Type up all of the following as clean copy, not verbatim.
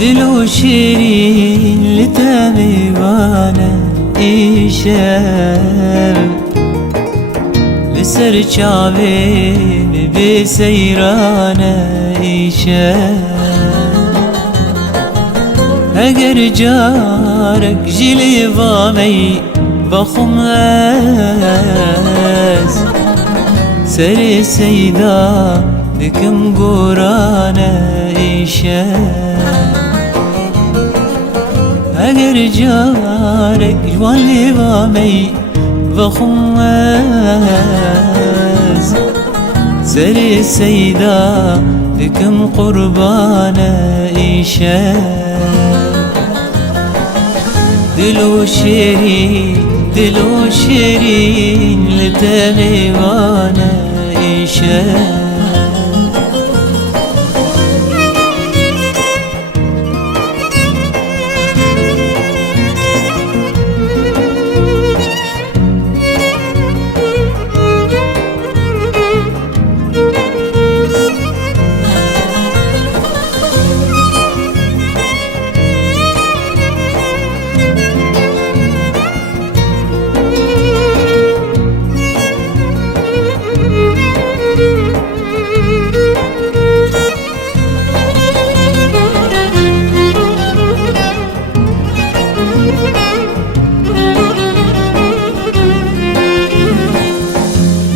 دلو شيرين لتامي وانا إيشام لسر شعبين بسيرانا إيشام اگر جارك جلي ضامي بخماس سري سيدا بكم قرانا إيشام اگر جارك جوالي ضامي بخماس سري السيدة بكم قربانا إيشام دلو شيرين لتغيوانا إيشام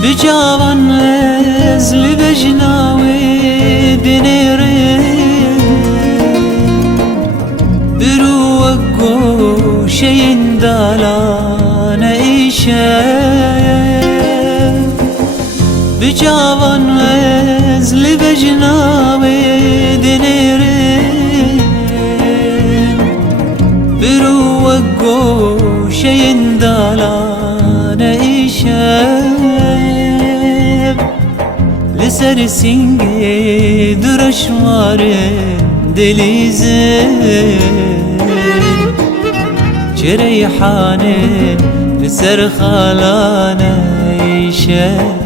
بجاوان ازل بجناوي دنيرين بروقو شين دالانا إيشام بجاوان ازل بجناوي دنيرين بروقو شين دالانا إيشام لسر سنگي درش مارن دليزن جريحانن لسر خالانا إيشام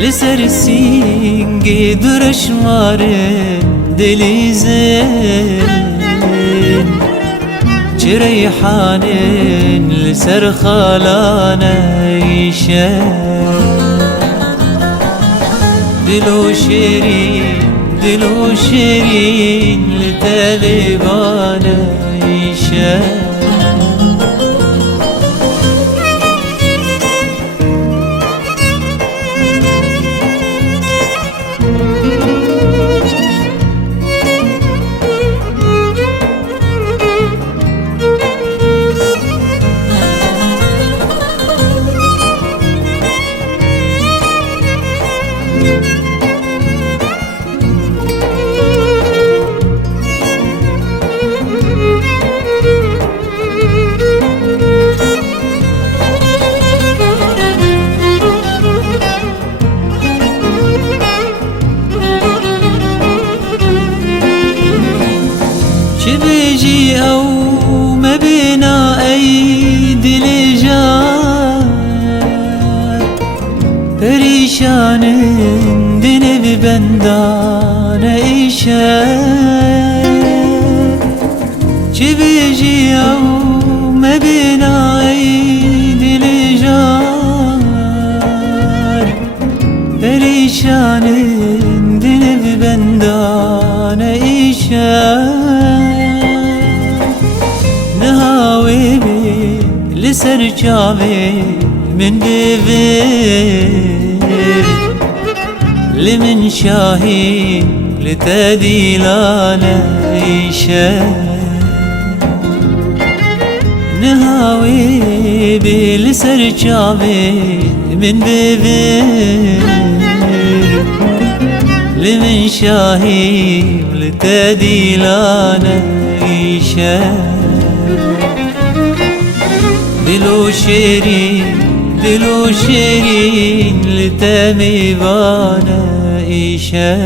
لسر سنگي درش مارن دليزن جريحانن لسر خالانا إيشام دلو شيرين لتالبانا إيشام بيجي أو ما بينا أي دلجان بريشان دين ببندان إيشان بيجي أو ما بينا أي دلجان بريشان دين ببندان إيشان نهاوي بي لسر جاوي من بيفير لمن شاهين لتديلانا إيشا نهاوي بالسر شابي من ببير لمن شاهين لتديلانا إيشا دلو شيرين لتميبانا إيشا